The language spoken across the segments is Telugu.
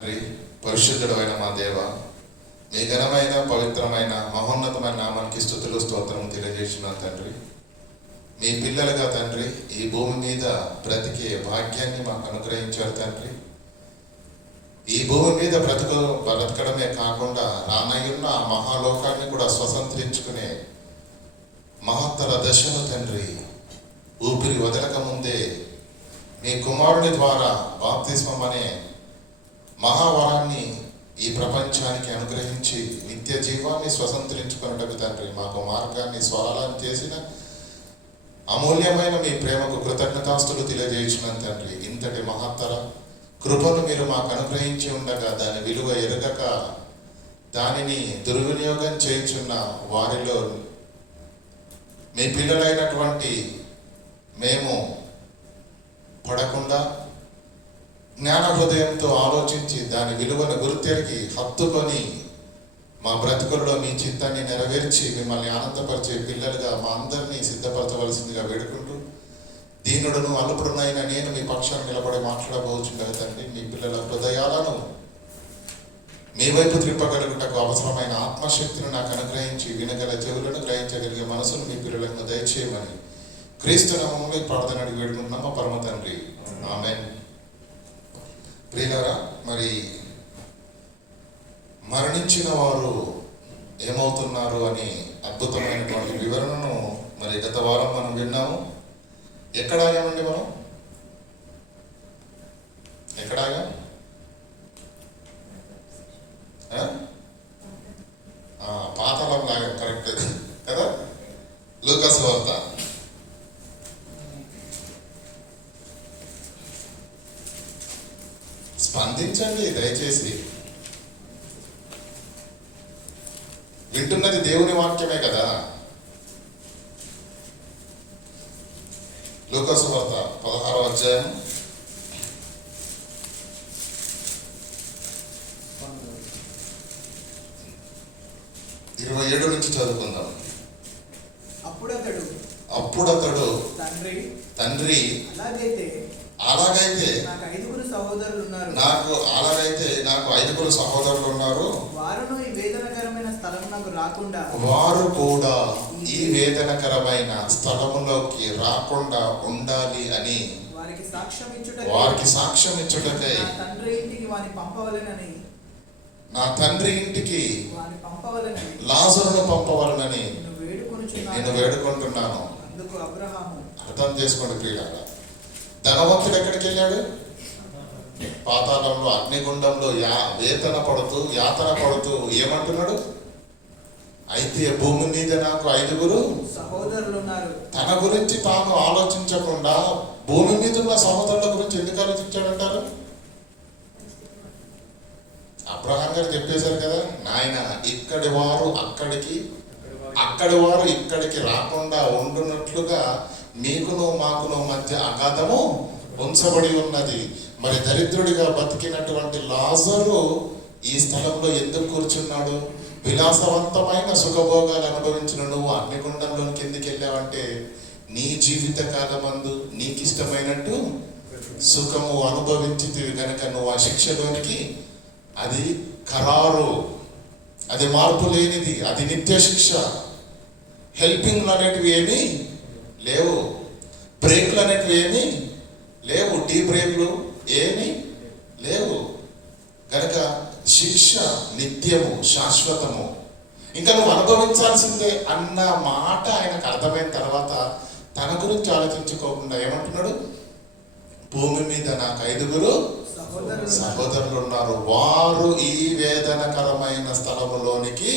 పరిశుద్ధుడైన మా దేవ, మీ ఘనమైన పవిత్రమైన మహోన్నతమైన నామానికి స్తుతులు స్తోత్రం తెలియజేసిన తండ్రి, మీ పిల్లలుగా తండ్రి ఈ భూమి మీద బ్రతికే భాగ్యాన్ని మాకు అనుగ్రహించారు తండ్రి. ఈ భూమి మీద బ్రతకడమే కాకుండా రానయ్యున్న ఆ మహాలోకాన్ని కూడా స్వతంత్రించుకునే మహత్తర దశను తండ్రి ఊపిరి వదలక ముందే మీ కుమారుని ద్వారా బాప్తిస్మం అనే మహావరాన్ని ఈ ప్రపంచానికి అనుగ్రహించి నిత్య జీవాన్ని స్వతంత్రించుకున్నట్టు తండ్రి మాకు మార్గాన్ని స్వరాలను చేసిన అమూల్యమైన మీ ప్రేమకు కృతజ్ఞతాస్తులు తెలియజేయించిన తండ్రి, ఇంతటి మహత్తర కృపను మీరు మాకు అనుగ్రహించి ఉండగా దాని విలువ ఎరగక దానిని దుర్వినియోగం చేయించున్న వారిలో మీ పిల్లలైనటువంటి మేము పడకుండా జ్ఞాన హృదయంతో ఆలోచించి దాని విలువను గుర్తెరిగి హత్తుకొని మా బ్రతుకుల్లో మీ చిత్తాన్ని నెరవేర్చి మిమ్మల్ని ఆనందపరిచే పిల్లలుగా మా అందరినీ సిద్ధపరచవలసిందిగా వేడుకుంటూ, దీనుడును అల్పుడునైన నేను మీ పక్షాన్ని నిలబడి మాట్లాడబోచుండగా తండ్రి, మీ పిల్లల హృదయాలను మీ వైపు త్రిప్పగలుగుటకు అవసరమైన ఆత్మశక్తిని నాకు అనుగ్రహించి వినగల చెవులను గ్రహించగలిగే మనసును మీ పిల్లలకు దయచేయమని క్రీస్తు నామములో ప్రార్థన అడిగి వేడుకుంటున్నాం మా పరమ తండ్రి, ఆమేన్. ప్రియులారా, మరి మరణించిన వారు ఏమవుతున్నారు అని అద్భుతమైనటువంటి వివరణను మరి గత వారం మనం విన్నాము. ఎక్కడాగామండి మనం? ఎక్కడాగా? పాతాళం లాగా, కరెక్ట్ కదా? లూకా సువార్త స్పందించండి దయచేసి. వింటున్నది దేవుని వాక్యమే కదా. లూకా సువార్త 16వ అధ్యాయం 27 నుంచి చదువుకుందాం. అప్పుడు అతడు తండ్రి అలాగైతే నాకు 5 సహోదరులు ఉన్నారు, వారు కూడా ఈ వేదనకరమైన స్థలములోకి రాకుండా ఉండాలి అని వారికి సాక్ష్యం ఇచ్చుటకై నా తండ్రి ఇంటికి లాజరును పంపవలనని నేను వేడుకుంటున్నాను. అర్థం చేసుకోండి ప్రియులారా, ధనవంతుడు ఎక్కడికి వెళ్ళాడు? పాతాళంలో, అగ్నిగుండంలో యాతన పడుతూ ఏమంటున్నాడు? అయితే భూమి మీద నాకు 5 సహోదరులు ఉన్నారు. తన గురించి తాను ఆలోచించకుండా భూమి మీద ఉన్న సహోదరుల గురించి ఎందుకు ఆలోచించాడంటారు? అబ్రహాం గారు చెప్పేశారు కదా, నాయన ఇక్కడి వారు ఇక్కడికి రాకుండా ఉండునట్లుగా మీకును మాకును మధ్య అగాధము ఉంచబడి ఉన్నది. మరి దరిద్రుడిగా బతికినటువంటి లాజరు ఈ స్థలంలో ఎందుకు కూర్చున్నాడు? విలాసవంతమైన సుఖభోగాలు అనుభవించిన నువ్వు అగ్నిగుండంలోకి ఎందుకు వెళ్ళావంటే, నీ జీవిత కాలమందు నీకు ఇష్టమైనట్టు సుఖము అనుభవించితివి కనుక నువ్వు ఆ శిక్షలోనికి, అది ఖరారు, అది మార్పు లేనిది, అది నిత్య శిక్ష. హెల్పింగ్లు అనేటివి ఏమీ లేవు, బ్రేక్లు అనేటివి ఏమీ లేవు, టీ బ్రేక్లు ఏమీ లేవు కనుక శిక్ష నిత్యము, శాశ్వతము, ఇంకా నువ్వు అనుభవించాల్సిందే అన్న మాట ఆయనకు అర్థమైన తర్వాత తన గురించి ఆలోచించుకోకుండా ఏమంటున్నాడు? భూమి మీద నాకు 5 సహోదరులు ఉన్నారు, వారు ఈ వేదనకరమైన స్థలములోనికి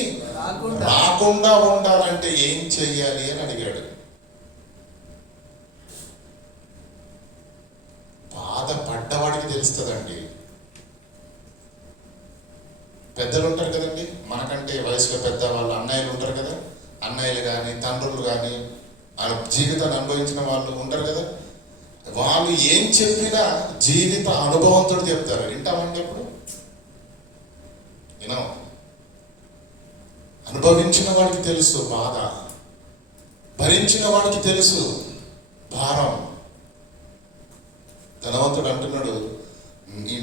రాకుండా ఉండాలంటే ఏం చెయ్యాలి అని అడిగాడు. బాధపడ్డవాడికి తెలుస్తుందండి. పెద్దలు ఉంటారు కదండి, మనకంటే వయసులో పెద్ద వాళ్ళు అన్నయ్యలు ఉంటారు కదా, అన్నయ్యలు కానీ తండ్రులు కానీ వాళ్ళ జీవితాన్ని అనుభవించిన వాళ్ళు ఉంటారు కదా, వాళ్ళు ఏం చెప్పినా జీవిత అనుభవంతో చెప్తారు. వింటామండి ఎప్పుడు వినం. అనుభవించిన వాడికి తెలుసు బాధ, భరించిన వాడికి తెలుసు భారం. ధనవంతుడు అంటున్నాడు,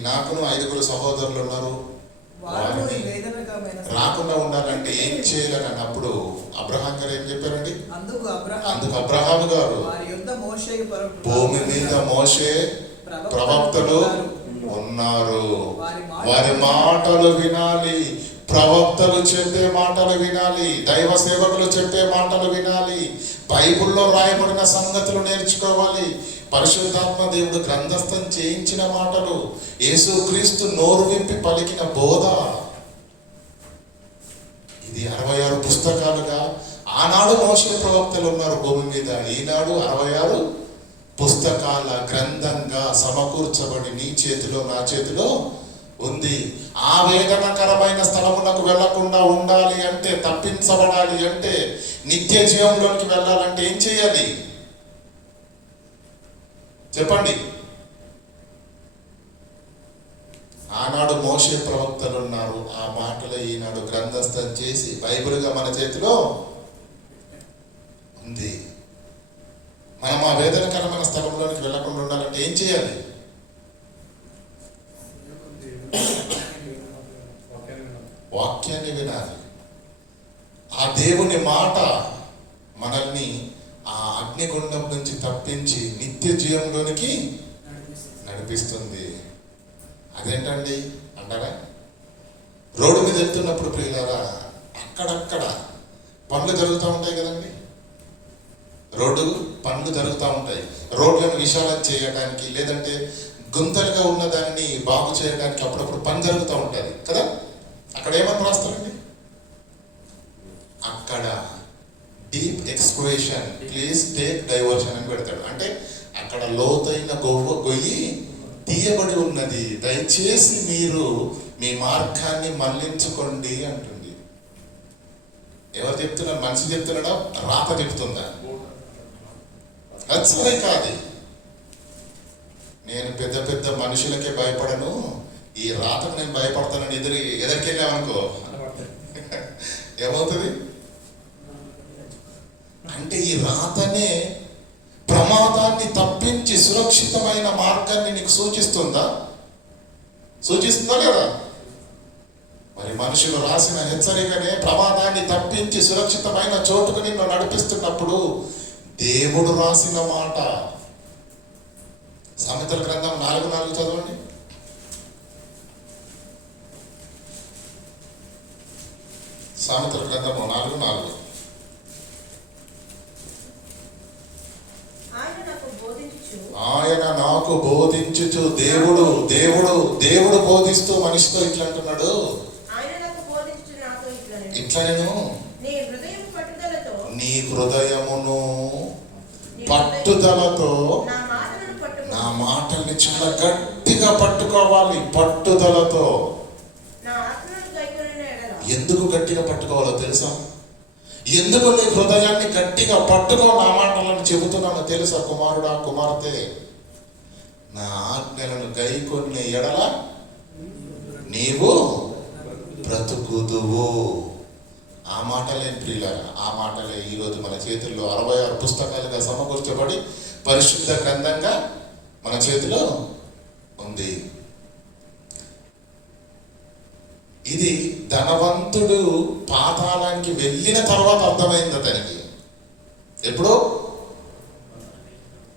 నాకును 5 సహోదరులు ఉన్నారు, వారిని రాకుండా ఉండాలంటే ఏం చేయాలని అన్నప్పుడు అబ్రహాం గారు ఏం చెప్పారండి? అందుకు అబ్రహాం గారు, భూమి మీద మోషే ప్రవక్తలు ఉన్నారు, వారి మాటలు వినాలి, ప్రవక్తలు చెప్పే మాటలు వినాలి, దైవ సేవకులు చెప్పే మాటలు వినాలి, బైబిల్లో రాయబడిన సంగతులు నేర్చుకోవాలి, పరిశుద్ధాత్మ దేవుడు గ్రంథస్థం చేయించిన మాటలు, యేసుక్రీస్తు నోరు విప్పి పలికిన బోధ. ఇది 66 పుస్తకాలుగా ఆనాడు మోషే ప్రవక్తలు ఉన్నారు భూమి మీద, ఈనాడు 66 పుస్తకాల గ్రంథంగా సమకూర్చబడి నీ చేతిలో నా చేతిలో ఉంది. ఆ వేదనకరమైన స్థలములకు వెళ్లకుండా ఉండాలి అంటే, తప్పించబడాలి అంటే, నిత్య జీవంలోనికి వెళ్ళాలంటే ఏం చేయాలి చెప్పండి? ఆనాడు మోషే ప్రవక్తలు ఉన్నారు, ఆ మాటలు ఈనాడు గ్రంథస్థం చేసి బైబిల్గా మన చేతిలో ఉంది. మనం ఆ వేదనకరమైన స్థలంలోనికి వెళ్లకుండా ఉండాలంటే ఏం చేయాలి? వాక్యాన్ని వినాలి. ఆ దేవుని మాట మనల్ని ఆ అగ్నిగుండం నుంచి తప్పించి నిత్య జీవంలోనికి నడిపిస్తుంది. అదేంటండి అంటారా? రోడ్డు మీద వెళ్తున్నప్పుడు ప్రియులారా, అక్కడక్కడ పనులు జరుగుతూ ఉంటాయి కదండి. రోడ్డు పనులు జరుగుతూ ఉంటాయి. రోడ్లను విశాలం చేయడానికి, లేదంటే గుంతలుగా ఉన్న దాన్ని బాగు చేయడానికి అప్పుడప్పుడు పని జరుగుతూ ఉంటుంది కదా. అక్కడ ఏమని రాస్తారండి? అక్కడ deep excavation, please take diversion అని పెడతాడు. అంటే అక్కడ లోతైన గొయ్యి తీయబడి ఉన్నది, దయచేసి మీరు మీ మార్గాన్ని మళ్లించుకోండి అంటుంది. ఎవరు చెప్తున్నారు? మనిషి చెప్తున్నాడా? రాత చెప్తుందా? సరే కాదు. నేను పెద్ద పెద్ద మనుషులకే భయపడను, ఈ రాతకు నేను భయపడతానని ఎదురికెళ్ళామనుకో ఏమవుతుంది అంటే, ఈ రాతనే ప్రమాదాన్ని తప్పించి సురక్షితమైన మార్గాన్ని నీకు సూచిస్తుందా? సూచిస్తుందా లేదా? మరి మనుషులు రాసిన హెచ్చరికనే ప్రమాదాన్ని తప్పించి సురక్షితమైన చోటుకు నిన్ను నడిపిస్తున్నప్పుడు దేవుడు రాసిన మాట. సామెతల గ్రంథం 4:4 చదవండి. సామెతల గ్రంథము 4:4. ఆయన నాకు బోధించుచు, దేవుడు దేవుడు దేవుడు బోధిస్తూ మనిషితో ఇట్లా అంటున్నాడు, ఇట్లా నేను నీ హృదయమును పట్టుదలతో నా మాటల్ని చాలా గట్టిగా పట్టుకోవాలి, పట్టుదలతో. ఎందుకు గట్టిగా పట్టుకోవాలో తెలుసా? ఎందుకు నీ హృదయాన్ని గట్టిగా పట్టుకో నా మాటలను చెబుతున్నాను తెలుసా? కుమారుడా, కుమార్తె, నా ఆజ్ఞలను గైకొనే ఎడల నీవు బ్రతుకుదువు. ఆ మాటలే ప్రియులారా, ఆ మాటలే ఈరోజు మన చేతుల్లో 66 పుస్తకాలుగా సమకూర్చబడి పరిశుద్ధ గ్రంథంగా మన చేతిలో ఉంది. ఇది ధనవంతుడు పాతాళానికి వెళ్ళిన తర్వాత అర్థమైంది అతనికి. ఎప్పుడు?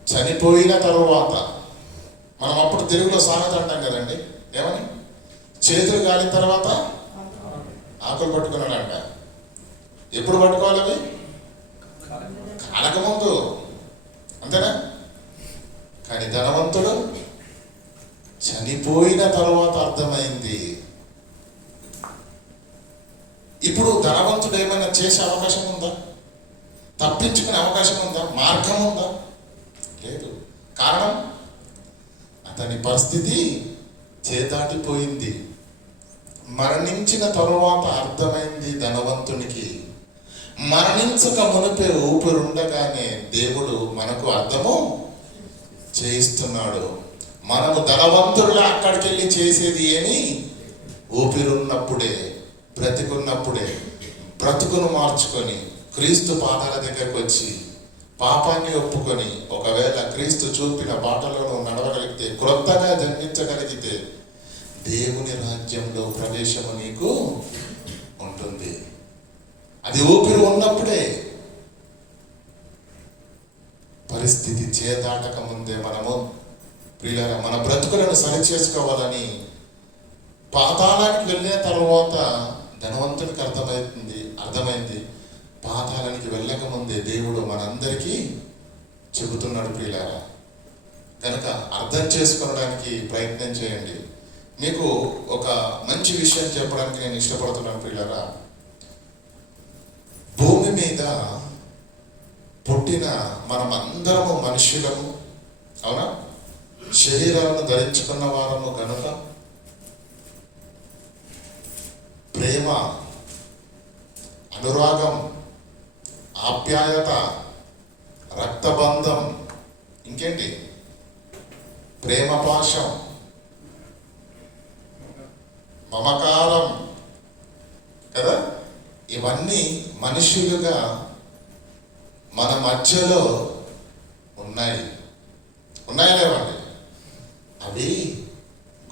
చనిపోయిన తరువాత. మనం అప్పుడు తెలుగులో సామెత అంటాం కదండి, ఏమని? చేతులు కాలిన తర్వాత ఆకులు పట్టుకున్నాడంట. ఎప్పుడు పట్టుకోవాలి అవి? కాలకముందు, అంతేనా? కానీ ధనవంతుడు చనిపోయిన తరువాత అర్థమైంది. ఇప్పుడు ధనవంతుడు ఏమైనా చేసే అవకాశం ఉందా? తప్పించుకునే అవకాశం ఉందా? మార్గం ఉందా? లేదు. కారణం, అతని పరిస్థితి చేదాటిపోయింది. మరణించిన తరువాత అర్థమైంది ధనవంతునికి. మరణించక మునిపే ఊపిరుండగానే దేవుడు మనకు అర్థము చేయిస్తున్నాడు. మనము ధనవంతుడులా అక్కడికి వెళ్ళి చేసేది ఏమి? ఊపిరున్నప్పుడే, బ్రతికున్నప్పుడే బ్రతుకును మార్చుకొని క్రీస్తు పాదాల దగ్గరకు వచ్చి పాపాన్ని ఒప్పుకొని ఒకవేళ క్రీస్తు చూపిన బాటలో నువ్వు నడవగలిగితే, క్రొత్తగా జన్మించగలిగితే దేవుని రాజ్యంలో ప్రవేశము నీకు ఉంటుంది. అది ఊపిరి ఉన్నప్పుడే. పరిస్థితి చేదాటక ముందే మనము ప్రియులారా మన బ్రతుకులను సరిచేసుకోవాలని పాతాళానికి వెళ్ళిన తర్వాత ధనవంతుడికి అర్థమైంది పాతాళానికి వెళ్ళక ముందే దేవుడు మనందరికీ చెబుతున్నాడు ప్రియులారా. కనుక అర్థం చేసుకోవడానికి ప్రయత్నం చేయండి. మీకు ఒక మంచి విషయం చెప్పడానికి నేను ఇష్టపడుతున్నాను ప్రియులారా. భూమి మీద పుట్టిన మనమందరము మనుష్యులము, అవునా? శరీరాలను ధరించుకున్న వారము కనుక ప్రేమ, అనురాగం, ఆప్యాయత, రక్తబంధం, ఇంకేంటి, ప్రేమ పాశం, మమకారం కదా, ఇవన్నీ మనుషులుగా మన మధ్యలో ఉన్నాయా లేవండి? అవి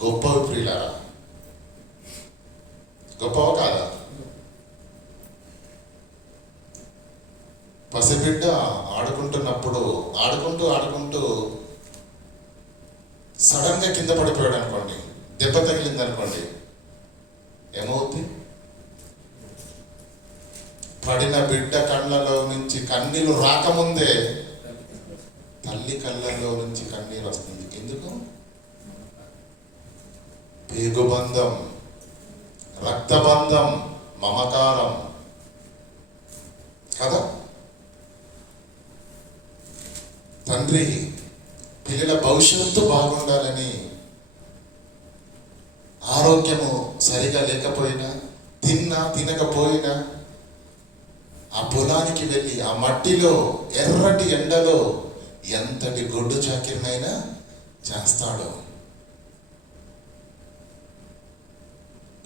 గొప్పవి ప్రియులారా, గొప్పవ కాదా? పసిబిడ్డ ఆడుకుంటున్నప్పుడు ఆడుకుంటూ సడన్ గా కింద పడిపోయాడు అనుకోండి, దెబ్బ తగిలింది అనుకోండి, ఏమవుతుంది? పడిన బిడ్డ కళ్ళలో నుంచి కన్నీళ్ళు రాకముందే తల్లి కళ్ళలో నుంచి కన్నీరు వస్తుంది. ఎందుకు? పేగుబంధం, రక్తబంధం, మమకారం కదా. తండ్రి పిల్లల భవిష్యత్తు బాగుండాలని ఆరోగ్యము సరిగా లేకపోయినా, తినకపోయినా ఆ పొలానికి వెళ్ళి ఆ మట్టిలో ఎర్రటి ఎండలో ఎంతటి గొడ్డు చాకిరినైనా చేస్తాడు.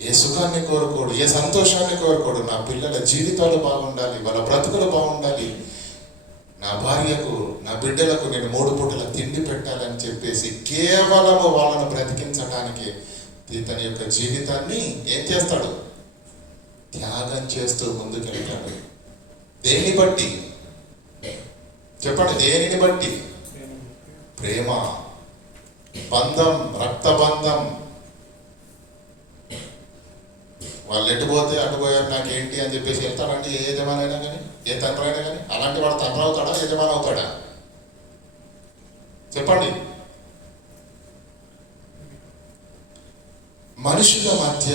ఏ సుఖాన్ని కోరుకోడు, ఏ సంతోషాన్ని కోరుకోడు. నా పిల్లల జీవితాలు బాగుండాలి, వాళ్ళ బ్రతుకులు బాగుండాలి, నా భార్యకు, నా బిడ్డలకు నేను 3 పూటల తిండి పెట్టాలని చెప్పేసి కేవలము వాళ్ళను బ్రతికించడానికి తన యొక్క జీవితాన్ని ఏం చేస్తాడు? త్యాగం చేస్తూ ముందుకెళ్తాడు. దేన్ని బట్టి చెప్పండి? దేనిని బట్టి? ప్రేమ, బంధం, రక్తబంధం. వాళ్ళు ఎటుపోతే అటుపోయారు నాకేంటి అని చెప్పేసి వెళ్తారండి ఏ యజమానైనా కానీ, ఏ తండ్రి అయినా కానీ. అలాంటి వాడు తండ్రి అవుతాడా, యజమాని అవుతాడా? చెప్పండి. మనుషుల మధ్య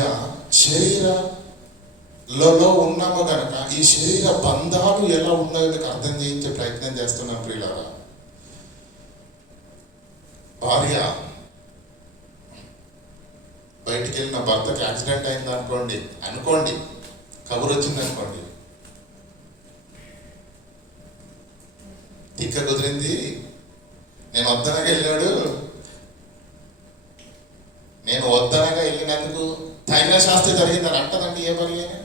శరీరాలలో ఉన్నాము కనుక ఈ శరీర బంధాలు ఎలా ఉన్నాయో మీకు అర్థం చేయించే ప్రయత్నం చేస్తున్నాం ప్రియులారా. భార్య బయటికి వెళ్ళిన భర్తకి యాక్సిడెంట్ అయింది అనుకోండి, కబురు వచ్చింది అనుకోండి, తిక్క కుదిరింది, నేను వద్దనగా వెళ్ళినందుకు తగిన శాస్త్రి జరిగిందని అంటదండి ఏ పని అయినా.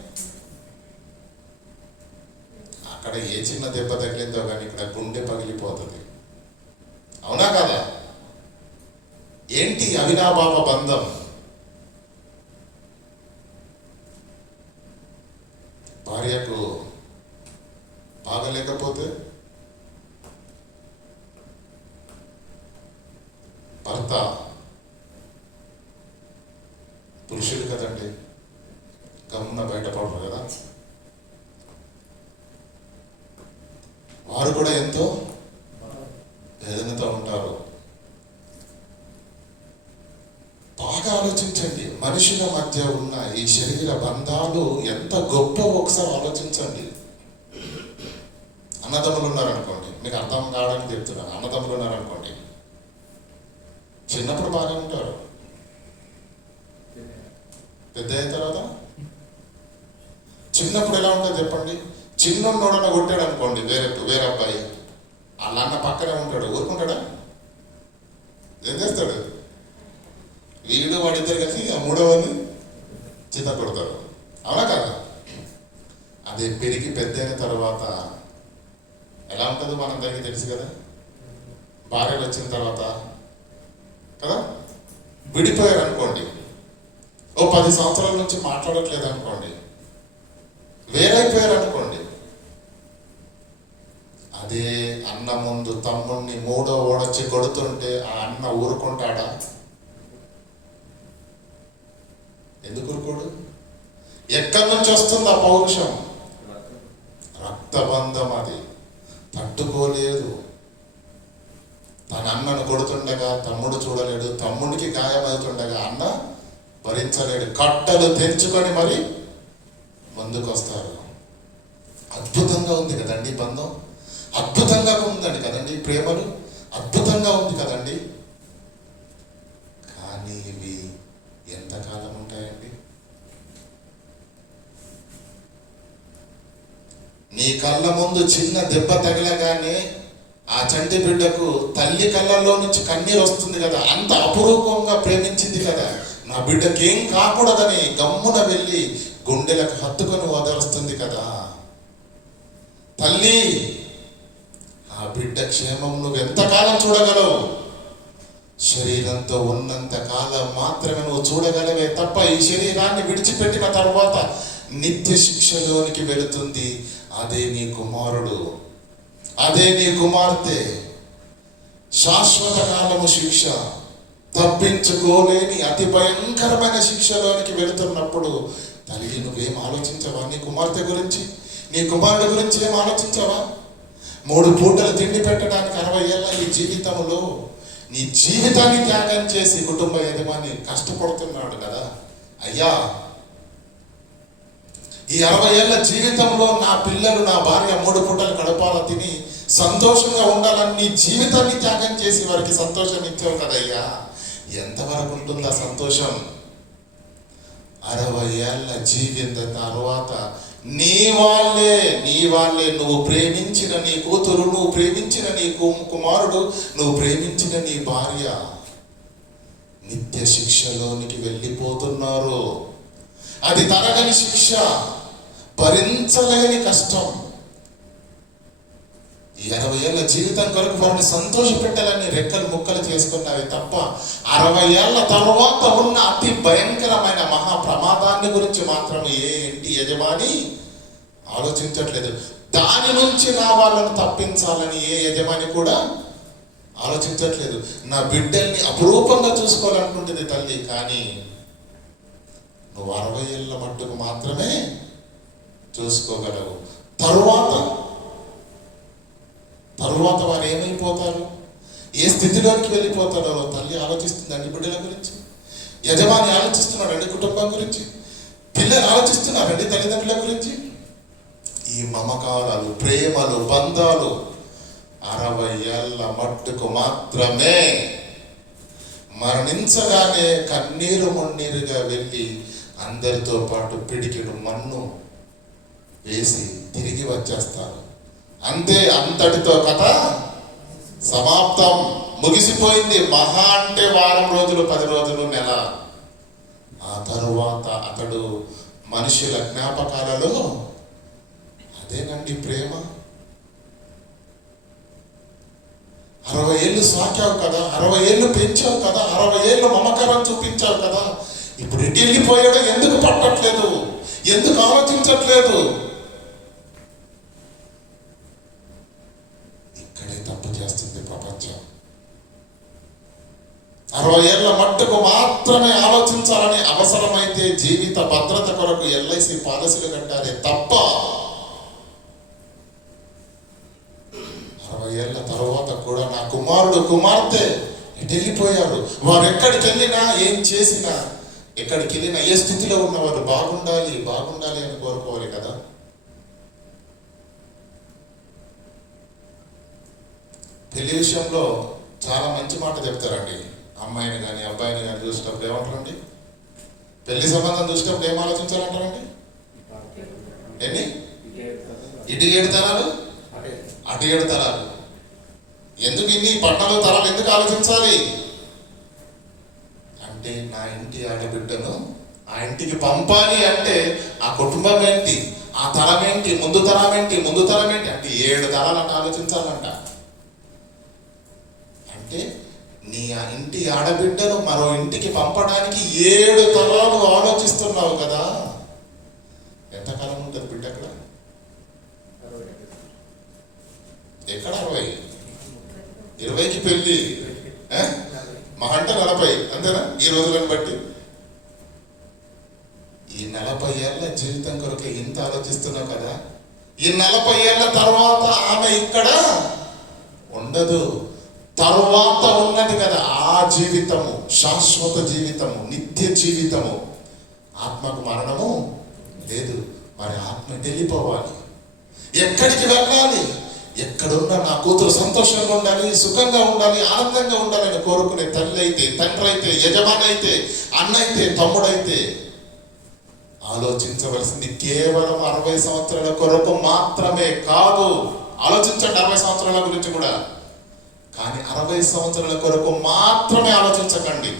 అక్కడ ఏ చిన్న దెబ్బ తగిలిందో కానీ ఇక్కడ గుండె పగిలిపోతుంది. అవునా కదా? ఏంటి అవినాభావ బంధం? భార్యకు బాగలేకపోతే భర్త పురుషుడు కదండి, గమ్మున బయటపడరు కదా. వారు కూడా ఎంతో వేదనతో ఉంటారు. బాగా ఆలోచించండి. మనుషుల మధ్య ఉన్న ఈ శరీర బంధాలు ఎంత గొప్ప ఒకసారి ఆలోచించండి. అన్నదమ్ములు ఉన్నారనుకోండి, మీకు అర్థం కావడానికి చెప్తున్నాను. అన్నదమ్ములు ఉన్నారనుకోండి, చిన్నప్పుడు బాగా ఉంటారు, పెద్ద అయిన తర్వాత చిన్నప్పుడు ఎలా ఉంటుంది చెప్పండి? చిన్నోడన కొట్టాడు అనుకోండి వేరే అబ్బాయి, వాళ్ళ అన్న పక్కనే ఉంటాడు, ఊరుకుంటాడా? ఏం చేస్తాడు? వీడు వాడిద్దరు కలిసి ఆ 3వని చిన్న కొడతారు. అవునా కదా? అదే పెరిగి పెద్ద అయిన తర్వాత ఎలా ఉంటుందో మనందరికీ తెలుసు కదా. భార్యలు వచ్చిన తర్వాత కదా, విడిపోయారు అనుకోండి, ఓ 10 సంవత్సరాల నుంచి మాట్లాడట్లేదు అనుకోండి, వేరైపోయారు అనుకోండి, అదే అన్న ముందు తమ్ముడిని మూడో ఓడొచ్చి కొడుతుంటే ఆ అన్న ఊరుకుంటాడా? ఎందుకు ఊరుకోడు? ఎక్కడి నుంచి వస్తుంది ఆ పౌరుషం? రక్తబంధం, అది తట్టుకోలేదు. తన అన్నను కొడుతుండగా తమ్ముడు చూడలేడు, తమ్ముడికి గాయమవుతుండగా అన్న భరించలేడు, కట్టలు తెంచుకొని మరి ముందుకు వస్తారు. అద్భుతంగా ఉంది కదండి బంధం, అద్భుతంగా ఉందండి కదండి ప్రేమలు, అద్భుతంగా ఉంది కదండి. కానీ ఇవి ఎంతకాలం ఉంటాయండి? నీ కళ్ళ ముందు చిన్న దెబ్బ తగిలగానే ఆ చంటి బిడ్డకు తల్లి కళ్ళల్లో నుంచి కన్నీరు వస్తుంది కదా, అంత అపురూపంగా ప్రేమించింది కదా, నా బిడ్డకి ఏం కాకూడదని గమ్మున వెళ్ళి గుండెలకు హత్తుకొని ఓదారుస్తుంది కదా. తల్లి, ఆ బిడ్డ క్షేమం నువ్వు ఎంతకాలం చూడగలవు? శరీరంతో ఉన్నంత కాలం మాత్రమే నువ్వు చూడగలవే తప్ప ఈ శరీరాన్ని విడిచిపెట్టిన తర్వాత నిత్య శిక్షలోనికి వెళుతుంది. అదే నీ కుమారుడు, అదే నీ కుమార్తె. శాశ్వత కాలము శిక్ష, తప్పించుకోలేని అతి భయంకరమైన శిక్షలోనికి వెళుతున్నప్పుడు తల్లి నువ్వేం ఆలోచించవా? నీ కుమార్తె గురించి, నీ కుమారుడు గురించి ఏం ఆలోచించవా? 3 పూటలు తిండి పెట్టడానికి 60 ఏళ్ళ ఈ జీవితంలో నీ జీవితాన్ని త్యాగం చేసి కుటుంబ యజమాని కష్టపడుతున్నాడు కదా. అయ్యా, ఈ 60 ఏళ్ళ జీవితంలో నా పిల్లలు, నా భార్య 3 పూటలు కడపాల తిని సంతోషంగా ఉండాలని నీ జీవితాన్ని త్యాగం చేసి వారికి సంతోషం ఇచ్చావు కదయ్యా. ఎంతవరకు ఉంటుంది ఆ సంతోషం? 60 ఏళ్ళ జీవిత తర్వాత నీ వాళ్ళే నువ్వు ప్రేమించిన నీ కూతురు, నువ్వు ప్రేమించిన నీ కుమారుడు, నువ్వు ప్రేమించిన నీ భార్య నిత్య శిక్షలోనికి వెళ్ళిపోతున్నారు. అది తరగని శిక్ష, భరించలేని కష్టం. ఈ 60 ఏళ్ళ జీవితం కొరకు వారిని సంతోష పెట్టాలని రెక్కలు ముక్కలు చేసుకున్నావి తప్ప 60 ఏళ్ళ తర్వాత ఉన్న అతి భయంకరమైన మహా ప్రమాదాన్ని గురించి మాత్రం ఏ ఇంటి యజమాని ఆలోచించట్లేదు. దాని నుంచి నా వాళ్ళను తప్పించాలని ఏ యజమాని కూడా ఆలోచించట్లేదు. నా బిడ్డల్ని అపురూపంగా చూసుకోవాలనుకుంటుంది తల్లి, కానీ నువ్వు 60 ఏళ్ళ మట్టుకు మాత్రమే చూసుకోగలవు. తరువాత వారు ఏమైపోతారు, ఏ స్థితిలోకి వెళ్ళిపోతారో తల్లి ఆలోచిస్తుందండి బిడ్డల గురించి, యజమాని ఆలోచిస్తున్నాడండి కుటుంబం గురించి, పిల్లలు ఆలోచిస్తున్నారండి తల్లిదండ్రుల గురించి. ఈ మమకారాలు, ప్రేమలు, బంధాలు 60 ఏళ్ళ మట్టుకు మాత్రమే. మరణించగానే కన్నీరు మున్నీరుగా వెళ్ళి అందరితో పాటు పిడికిడు మన్ను వేసి తిరిగి వచ్చేస్తారు. అంతే, అంతటితో కథ సమాప్తం, ముగిసిపోయింది. మహా అంటే వారం రోజులు, 10 రోజులు, నెల. ఆ తరువాత అతడు మనుషుల జ్ఞాపకాలలో, అదేనండి ప్రేమ. 60 ఏళ్ళు సాకావు కదా, 60 ఏళ్ళు పెంచావు కదా, 60 ఏళ్ళు మమకారం చూపించావు కదా, ఇప్పుడు ఇటు వెళ్ళిపోయాడో ఎందుకు పట్టట్లేదు? ఎందుకు ఆలోచించట్లేదు? ఇక్కడే తప్పు చేస్తుంది ప్రపంచం. 60 ఏళ్ళ మట్టుకు మాత్రమే ఆలోచించాలని, అవసరమైతే జీవిత భద్రత కొరకు LIC పాలసీలు కట్టారే తప్ప 60 ఏళ్ళ తరువాత కూడా నా కుమారుడు, కుమార్తె ఎటు వెళ్ళిపోయారు? వారు ఎక్కడికి వెళ్ళినా, ఏం చేసినా, ఎక్కడికి వెళ్ళినా, ఏ స్థితిలో ఉన్నవారు బాగుండాలి అని కోరుకోవాలి కదా. పెళ్లి విషయంలో చాలా మంచి మాట చెప్తారండి. అమ్మాయిని కానీ అబ్బాయిని కానీ చూసినప్పుడు ఏమంటారండి? పెళ్లి సంబంధం చూసినప్పుడు ఏం ఆలోచించాలంటారండి? ఇటు 7 తరాలు, అటు 7 తరాలు. ఎందుకు ఇన్ని పట్టణాలు తరాలు ఎందుకు ఆలోచించాలి అంటే, నా ఇంటి ఆడబిడ్డను ఆ ఇంటికి పంపాలి అంటే ఆ కుటుంబం ఏంటి, ఆ తరం ఏంటి, ముందు తరం ఏంటి, ముందు తరం ఏంటి అంటే 7 తరాలంట ఆలోచించాలంట. అంటే నీ ఇంటి ఆడబిడ్డను మరో ఇంటికి పంపడానికి 7 తరాలు ఆలోచిస్తున్నావు కదా. ఎంతకాలం ఉంటుంది బిడ్డ అక్కడ? ఎక్కడ 60, 20కి పెళ్ళి, మహంట 40, అంతేనా ఈ రోజులను బట్టి. ఈ 40 ఏళ్ళ జీవితం కొరకు ఇంత ఆలోచిస్తున్నావు కదా. ఈ 40 ఏళ్ళ తర్వాత ఆమె ఇక్కడ ఉండదు. తరువాత ఉన్నది కదా ఆ జీవితము, శాశ్వత జీవితము, నిత్య జీవితము. ఆత్మకు మరణము లేదు. మరి ఆత్మ వెళ్ళిపోవాలి. ఎక్కడికి వెళ్ళాలి? ఎక్కడున్న నా కూతురు సంతోషంగా ఉండాలి, సుఖంగా ఉండాలి, ఆనందంగా ఉండాలని కోరుకునే తల్లి అయితే, తండ్రి అయితే, యజమాని అయితే, అన్న అయితే, తమ్ముడైతే ఆలోచించవలసింది కేవలం 60 సంవత్సరాల కొరకు మాత్రమే కాదు. ఆలోచించండి 60 సంవత్సరాల గురించి కూడా, కానీ 60 సంవత్సరాల కొరకు మాత్రమే ఆలోచించకండి.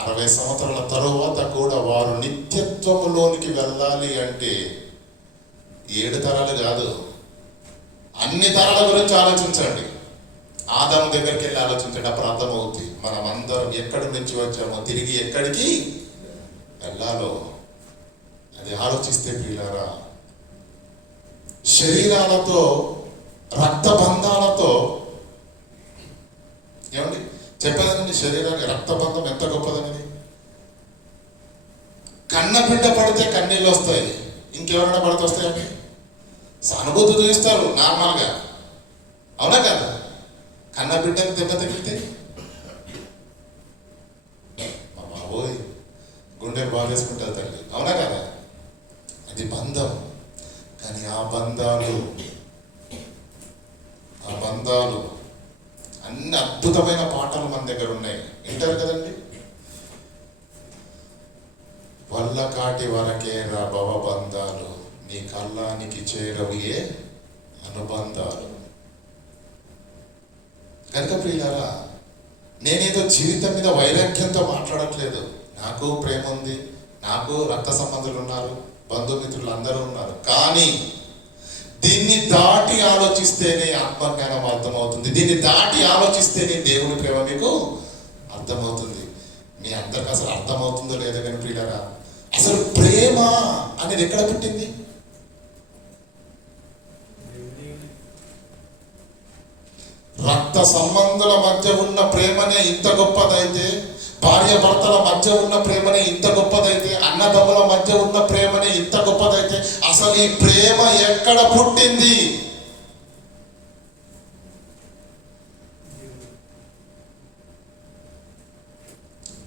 60 సంవత్సరాల తరువాత కూడా వారు నిత్యత్వములోనికి వెళ్ళాలి అంటే 7 తరాలు కాదు, అన్ని తరాల గురించి ఆలోచించండి. ఆదాము దగ్గరికి వెళ్ళి ఆలోచించండి, అప్పుడు అర్థమవుతుంది మనం అందరం ఎక్కడి నుంచి వచ్చామో, తిరిగి ఎక్కడికి వెళ్ళాలో. అది ఆలోచిస్తే ప్రియులారా, శరీరాలతో, రక్తబంధాలతో, ఏమండి చెప్పేదండి, శరీరానికి రక్తబంధం ఎంత గొప్పదనేది. కన్న బిడ్డ పడితే కన్నీళ్ళు వస్తాయి, ఇంకెవరైనా పడితే వస్తాయండి? సానుభూతి చూపిస్తారు నార్మల్గా, అవునా కదా? కన్న బిడ్డకి దెబ్బ తగిలితే మా బాబోయ్ గుండెలు బాగేసుకుంటారు తల్లి, అవునా కదా? అది బంధం. కానీ ఆ బంధాలు అన్ని అద్భుతమైన పాఠాలు మన దగ్గర ఉన్నాయి. వింటారు కదండి. వల్ల కాటి వరకే రా భవబంధాలు, నీ కళ్ళానికి చేరవుయే అనుబంధాలు. కనుక ప్రియులారా, నేనేదో జీవితం మీద వైరాగ్యంతో మాట్లాడట్లేదు. నాకు ప్రేమ ఉంది, నాకు రక్త సంబంధులు ఉన్నారు, బంధుమిత్రులు అందరూ ఉన్నారు. కానీ దీన్ని దాటి ఆలోచిస్తేనే ఆత్మజ్ఞానం అర్థమవుతుంది. దీన్ని దాటి ఆలోచిస్తేనే దేవుని ప్రేమ మీకు అర్థమవుతుంది. మీ అందరికి అసలు అర్థమవుతుందో లేదో కానీ ప్రియులారా, అసలు ప్రేమ అనేది ఎక్కడ పుట్టింది? రక్త సంబంధుల మధ్య ఉన్న ప్రేమనే ఇంత గొప్పదైతే, భార్య భర్తల మధ్య ఉన్న ప్రేమనే ఇంత గొప్పదైతే, అన్నదమ్ముల మధ్య ఉన్న ప్రేమనే ఇంత గొప్పదైతే, అసలు ఈ ప్రేమ ఎక్కడ పుట్టింది?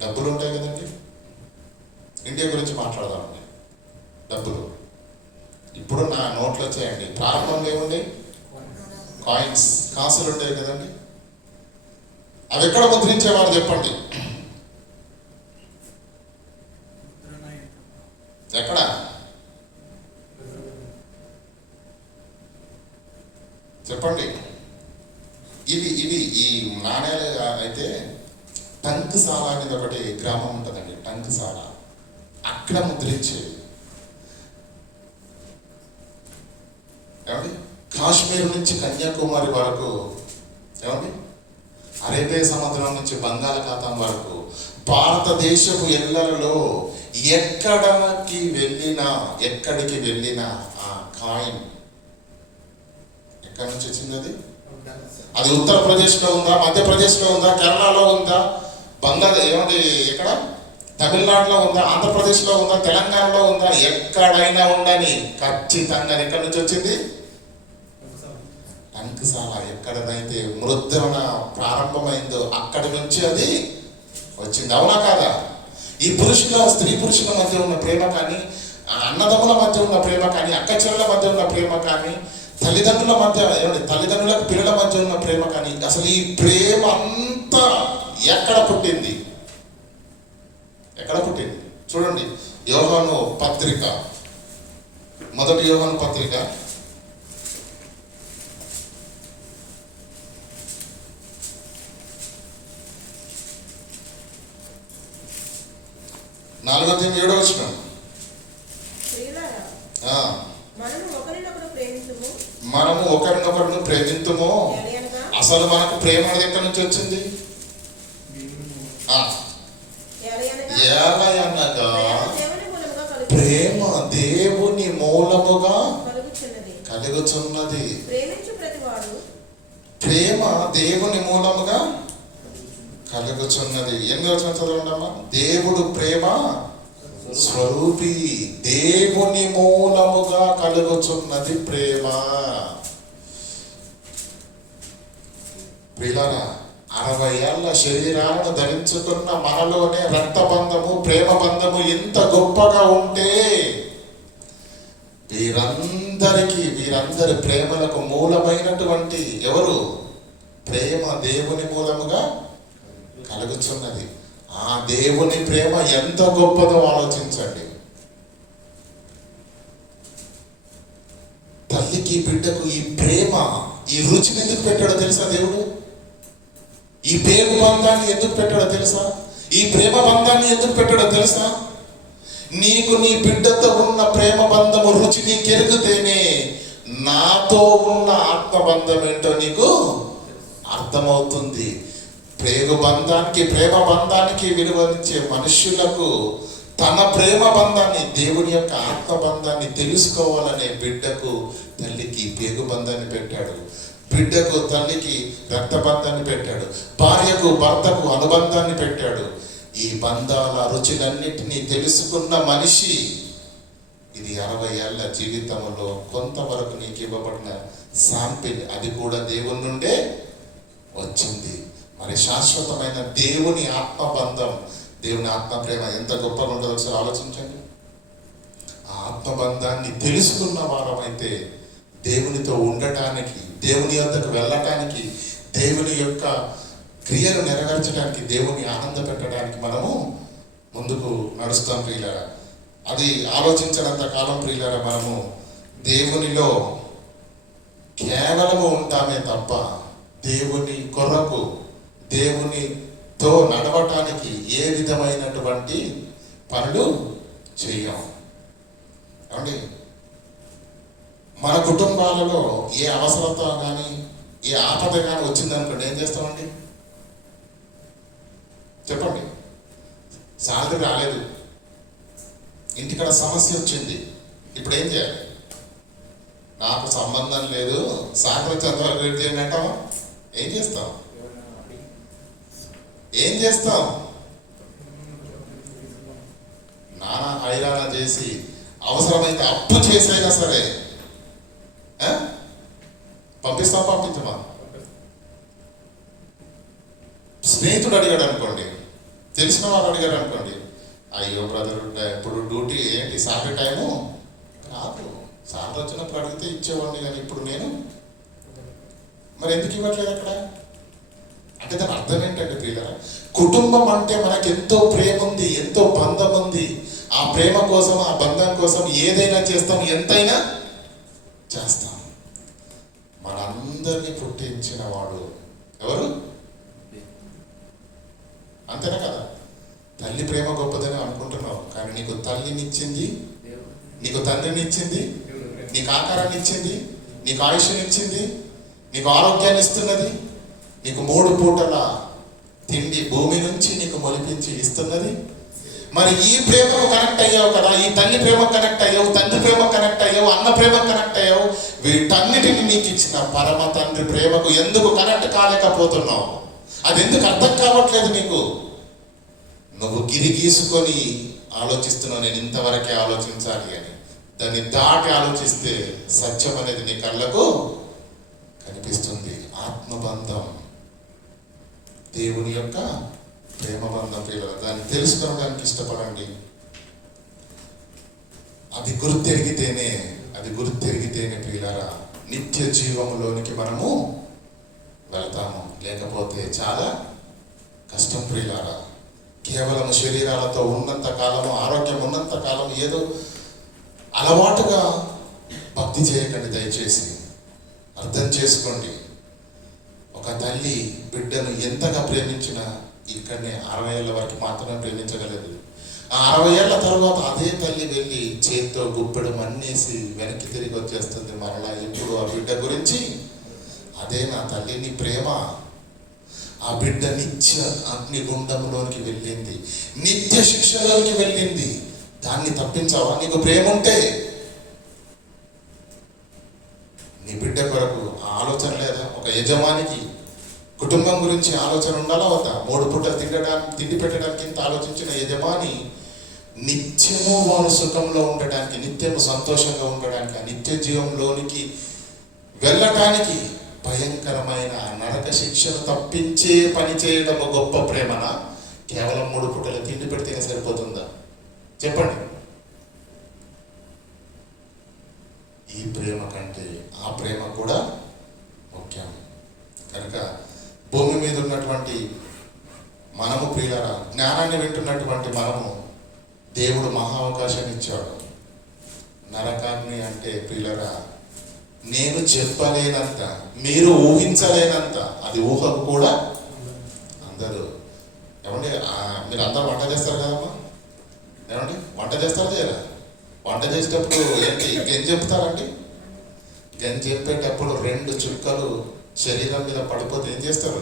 డబ్బులు ఉంటాయి కదండి. ఇండియా గురించి మాట్లాడదామండి. డబ్బులు ఇప్పుడు నా నోట్లు వచ్చాయండి. ప్రారంభంలో ఏముండే? కాయిన్స్, కాసులు ఉంటాయి కదండి. అవి ఎక్కడ ముద్రించేవారు చెప్పండి? ఎక్కడ? చెప్పండి. ఇవి ఈ నాణ్యాలు అయితే టంక్సాల అనేది ఒకటి గ్రామం ఉంటుందండి, టంక్సాల. అక్కడ ముద్రించేది. ఏమండి? కాశ్మీర్ నుంచి కన్యాకుమారి వరకు, ఏమండి, అరేబియా సముద్రం నుంచి బంగాళాఖాతం వరకు, భారతదేశపు ఎల్లలలో ఎక్కడికి వెళ్ళినా ఆ కాయిన్ ఎక్కడి నుంచి వచ్చింది? అది ఉత్తరప్రదేశ్లో ఉందా, మధ్యప్రదేశ్లో ఉందా, కేరళలో ఉందా, ఏమండి ఎక్కడ, తమిళనాడులో ఉందా, ఆంధ్రప్రదేశ్లో ఉందా, తెలంగాణలో ఉందా, ఎక్కడైనా ఉండని ఖచ్చితంగా ఎక్కడి నుంచి వచ్చింది? టంక్సాల. ఎక్కడనైతే ముద్రణ ప్రారంభమైందో అక్కడి నుంచి అది వచ్చింది, అవునా కాదా? ఈ స్త్రీ పురుషుల మధ్య ఉన్న ప్రేమ కానీ, అన్నదమ్ముల మధ్య ఉన్న ప్రేమ కానీ, అక్క చెల్లెల మధ్య ఉన్న ప్రేమ కానీ, తల్లిదండ్రుల మధ్య, తల్లిదండ్రులకు పిల్లల మధ్య ఉన్న ప్రేమ కానీ, అసలు ఈ ప్రేమ అంతా ఎక్కడ పుట్టింది? చూడండి, యోహాను పత్రిక, మొదటి యోహాను పత్రిక 4వ అధ్యాయం 7వ వచనం. మనము ఒకరినొకరిని ప్రేమింతుమో. అసలు మనకు ప్రేమ అనేది ఎక్కడి నుంచి వచ్చింది? ఏలయనగా ప్రేమ దేవుని మూలముగా కలుగుచున్నది. ప్రేమ దేవుని మూలముగా కలుగుచున్నది. ఎన్ని వచ్చిన చదవండమ్మా. దేవుడు ప్రేమ స్వరూపి, దేవుని మూలముగా కలుగుచున్నది ప్రేమ. ప్రియులారా, 60 ఏళ్ల శరీరాలను ధరించుకున్న మనలోనే రక్తబంధము, ప్రేమ బంధము ఎంత గొప్పగా ఉంటే వీరందరి ప్రేమలకు మూలమైనటువంటి ఎవరు? ప్రేమ దేవుని మూలముగా కలుగుచున్నది. ఆ దేవుని ప్రేమ ఎంత గొప్పదో ఆలోచించండి. తల్లికి బిడ్డకు ఈ ప్రేమ, ఈ రుచిని ఎందుకు పెట్టాడో తెలుసా దేవుడు? ఈ ప్రేమ బంధాన్ని ఎందుకు పెట్టాడో తెలుసా? ఈ ప్రేమ బంధాన్ని ఎందుకు పెట్టాడో తెలుసా? నీకు నీ బిడ్డతో ఉన్న ప్రేమ బంధము రుచి నీకు ఎరుగుతేనే నాతో ఉన్న ఆత్మబంధం ఏంటో నీకు అర్థమవుతుంది. ప్రేమ బంధానికి విలువనిచ్చే మనుష్యులకు తన ప్రేమ బంధాన్ని, దేవుని యొక్క ఆత్మబంధాన్ని తెలుసుకోవాలనే బిడ్డకు తల్లికి పేగు బంధాన్ని పెట్టాడు. బిడ్డకు తల్లికి రక్తబంధాన్ని పెట్టాడు. భార్యకు భర్తకు అనుబంధాన్ని పెట్టాడు. ఈ బంధాల రుచులన్నిటినీ తెలుసుకున్న మనిషి ఇది 60 ఏళ్ల జీవితంలో కొంతవరకు నీకు ఇవ్వబడిన శాంపిల్, అది కూడా దేవుని నుండే వచ్చింది. మరి శాశ్వతమైన దేవుని ఆత్మబంధం, దేవుని ఆత్మ ప్రేమ ఎంత గొప్పగా ఉంటుందో ఒకసారి ఆలోచించండి. ఆ ఆత్మబంధాన్ని తెలుసుకున్న వారమైతే దేవునితో ఉండటానికి, దేవుని యొద్దకు వెళ్ళటానికి, దేవుని యొక్క క్రియలు నెరవేర్చడానికి, దేవుని ఆనంద పెట్టడానికి మనము ముందుకు నడుస్తాం ప్రియులారా. అది ఆలోచించినంత కాలం ప్రియులారా మనము దేవునిలో కేవలము ఉంటామే తప్ప దేవుని కొరకు, దేవునితో నడవటానికి ఏ విధమైనటువంటి పనులు చేయం. ఏమండి, మన కుటుంబాలలో ఏ అవసరత కానీ ఏ ఆపద కానీ వచ్చిందనుకోండి, ఏం చేస్తామండి? చెప్పండి. సాలరీ రాలేదు, ఇంటికాడ సమస్య వచ్చింది, ఇప్పుడు ఏం చేయాలి? నాకు సంబంధం లేదు, సాయంత్రం చంద్రబాబు వెయిట్ చేయండి అంటావా? ఏం చేస్తాం? నానా హైరాణ చేసి అవసరమైతే అప్పు చేసైనా సరే పంపించమా? స్నేహితుడు అడిగాడు అనుకోండి, తెలిసిన వారు అడిగాడు అనుకోండి, అయ్యో బ్రదర్ ఇప్పుడు డ్యూటీ ఏంటి, సాటర్డే టైము కాదు, సార్ వచ్చినప్పుడు అడిగితే ఇచ్చేవాడిని, కానీ ఇప్పుడు నేను మరి ఎందుకు ఇవ్వట్లేదు అక్కడ అంటే దాని అర్థం ఏంటంటే ప్రియులారా, కుటుంబం అంటే మనకు ఎంతో ప్రేమ ఉంది, ఎంతో బంధం ఉంది. ఆ ప్రేమ కోసం, ఆ బంధం కోసం ఏదైనా చేస్తాం, ఎంతైనా చేస్తాం. మనందరినీ పుట్టించిన వాడు ఎవరు? అంతేనా కదా? తల్లి ప్రేమ గొప్పదని అనుకుంటున్నావు, కానీ నీకు తల్లినిచ్చింది, నీకు తండ్రినిచ్చింది, నీకు ఆకారాన్ని ఇచ్చింది, నీకు ఆయుష్నిచ్చింది, నీకు ఆరోగ్యాన్ని ఇస్తున్నది, నీకు 3 పూటల తిండి భూమి నుంచి నీకు మొలిపించి ఇస్తున్నది. మరి ఈ ప్రేమకు కనెక్ట్ అయ్యావు కదా, ఈ తల్లి ప్రేమ కనెక్ట్ అయ్యావు, తండ్రి ప్రేమ కనెక్ట్ అయ్యావు, అన్న ప్రేమ కనెక్ట్ అయ్యావు. వీటన్నిటిని నీకు ఇచ్చిన పరమ తండ్రి ప్రేమకు ఎందుకు కనెక్ట్ కాలేకపోతున్నావు? అది ఎందుకు అర్థం కావట్లేదు నీకు? నువ్వు గీసుకొని ఆలోచిస్తున్నావు, నేను ఇంతవరకే ఆలోచించాలి అని. దాన్ని దాటి ఆలోచిస్తే సత్యం అనేది నీ కళ్ళకు కనిపిస్తుంది. ఆత్మబంధం, దేవుని యొక్క ప్రేమ బంధం పిల్లలు, దాన్ని తెలుసుకోవడానికి ఇష్టపడండి. అది గుర్తెరిగితేనే పిల్లరా నిత్య జీవములోనికి మనము వెళ్తాము. లేకపోతే చాలా కష్టం ప్రియులారా. కేవలం శరీరాలతో ఉన్నంత కాలము, ఆరోగ్యం ఉన్నంత కాలం ఏదో అలవాటుగా భక్తి చేయకండి. దయచేసి అర్థం చేసుకోండి. ఒక తల్లి బిడ్డను ఎంతగా ప్రేమించినా ఇక్కడనే 60 ఏళ్ళ వరకు మాత్రమే ప్రేమించగలదు. ఆ 60 ఏళ్ల తర్వాత అదే తల్లి వెళ్ళి చేత్తో గుప్పెడు మన్నేసి వెనక్కి తిరిగి వచ్చేస్తుంది మరలా. ఎప్పుడు ఆ బిడ్డ గురించి, అదే నా తల్లి నీ ప్రేమ. ఆ బిడ్డ నిత్య అగ్నిగుండంలోనికి వెళ్ళింది, నిత్య శిక్షలోకి వెళ్ళింది. దాన్ని తప్పించావా? నీకు ప్రేమ ఉంటే నీ బిడ్డ కొరకు ఆ ఆలోచన లేదా? ఒక యజమానికి కుటుంబం గురించి ఆలోచన ఉండాలా వద్దా? 3 పూటలు తిండి పెట్టడానికి ఇంత ఆలోచించిన యజమాని నిత్యము వారు సుఖంలో ఉండడానికి, నిత్యము సంతోషంగా ఉండడానికి, ఆ నిత్య జీవంలోనికి వెళ్ళటానికి భయంకరమైన నరక శిక్షను తప్పించే పని చేయడం గొప్ప ప్రేమనా? కేవలం 3 పూటలు తిండి పెడితేనే సరిపోతుందా? చెప్పండి. ఈ ప్రేమ కంటే ఆ ప్రేమ కూడా ముఖ్యం. కనుక భూమి మీద ఉన్నటువంటి మనము ప్రియులారా, జ్ఞానాన్ని వింటున్నటువంటి మనము, దేవుడు మహా అవకాశాన్ని ఇచ్చాడు. నరకాగ్ని అంటే ప్రియులారా, నేను చెప్పలేనంత, మీరు ఊహించలేనంత, అది ఊహకు కూడా అందరూ. ఏమండి, మీరు అందరూ వంట చేస్తారు కదమ్మా? ఏమండి, వంట చేస్తారు చేయరా? వంట చేసేటప్పుడు ఏంటి గెంజి చెప్తారండి? గెంజి చెప్పేటప్పుడు 2 చుక్కలు శరీరం మీద పడిపోతే ఏం చేస్తారు?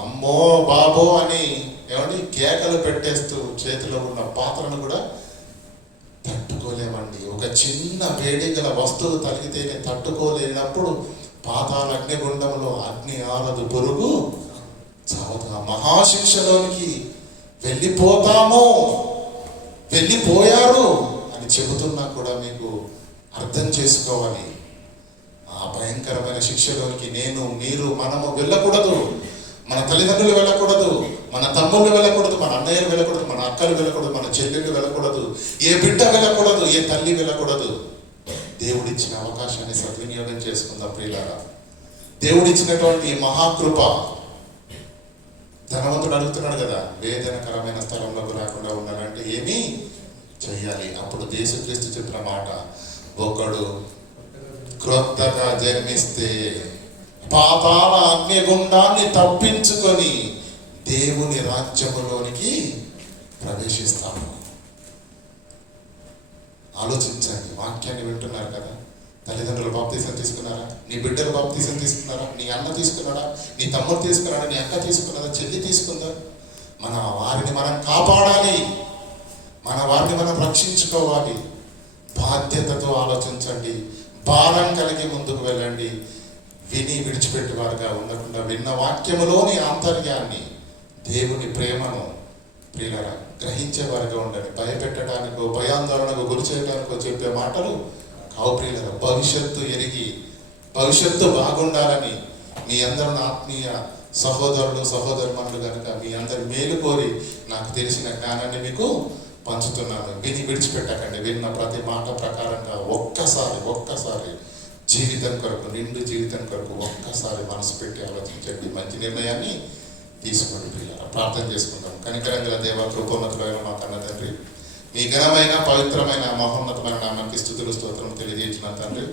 అమ్మో బాబో అని ఏమండి కేకలు పెట్టేస్తూ చేతిలో ఉన్న పాత్రను కూడా తట్టుకోలేమండి. ఒక చిన్న వేడి గల వస్తువు తగిలితేనే తట్టుకోలేనప్పుడు పాతాళ అగ్నిగుండంలో అగ్ని ఆరదు, పురుగు చావదు. మహాశిక్షలోనికి వెళ్ళిపోయారు అని చెబుతున్నా కూడా మీకు అర్థం చేసుకోవాలి. ఆ భయంకరమైన శిక్షలోనికి నేను, మీరు, మనము వెళ్ళకూడదు. మన తల్లిదండ్రులు వెళ్ళకూడదు, మన తమ్ముళ్ళు వెళ్ళకూడదు, మన అన్నయ్యలు వెళ్ళకూడదు, మన అక్కలు వెళ్ళకూడదు, మన చెల్లెళ్ళు వెళ్ళకూడదు, ఏ బిడ్డ వెళ్ళకూడదు, ఏ తల్లి వెళ్ళకూడదు. దేవుడిచ్చిన అవకాశాన్ని సద్వినియోగం చేసుకుందాం ప్రియులారా. దేవుడిచ్చినటువంటి మహాకృప. ధనవంతుడు అడుగుతున్నాడు కదా, వేదనకరమైన స్థలంలోకి రాకుండా ఉండాలంటే ఏమీ చెయ్యాలి. అప్పుడు యేసుక్రీస్తు చెప్పిన మాట, ఒకడు క్రొత్తగా జన్మిస్తే పాతాళ అగ్నిగుండాన్ని తప్పించుకొని దేవుని రాజ్యములోనికి ప్రవేశిస్తాము. ఆలోచించండి. వాక్యాన్ని వింటున్నారు కదా, తల్లిదండ్రులు బాప్తీసం తీసుకున్నారా? నీ బిడ్డలు బాప్తీసం తీసుకున్నారా? నీ అన్న తీసుకున్నాడా? నీ తమ్ముడు తీసుకున్నాడా? నీ అక్క తీసుకున్నారా? చెల్లి తీసుకుందా? మన వారిని మనం కాపాడాలి, మన వారిని మనం రక్షించుకోవాలి. బాధ్యతతో ఆలోచించండి, భారం కలిగి ముందుకు వెళ్ళండి. విని విడిచిపెట్టేవారుగా ఉండకుండా విన్న వాక్యములోని ఆంతర్యాన్ని, దేవుని ప్రేమను ప్రియులారా గ్రహించేవారుగా ఉండండి. భయపెట్టడానికో భయాందోళనకు గురి చేయడానికో చెప్పే మాటలు కావు ప్రియులారా. భవిష్యత్తు ఎరిగి, భవిష్యత్తు బాగుండాలని మీ అందరూ ఆత్మీయ సహోదరులు సహోదరుమణులు కనుక మీ అందరి మేలు కోరి నాకు తెలిసిన జ్ఞానాన్ని మీకు పంచుతున్నాను. విని విడిచిపెట్టకండి. విన్న ప్రతి మాట ప్రకారంగా ఒక్కసారి జీవితం కొరకు, నిండు జీవితం కొరకు ఒక్కసారి మనసు పెట్టి ఆలోచించండి. మంచి నిర్ణయాన్ని తీసుకోండి ప్రియులారా. ప్రార్థన చేసుకుందాం. కనికరంగల దేవ, కృపోన్నతులైన మా కన్న తండ్రి, మీ ఘనమైన పవిత్రమైన మహోన్నతమైన నామానికి స్తుతులు స్తోత్రం తెలియజేసిన తండ్రి,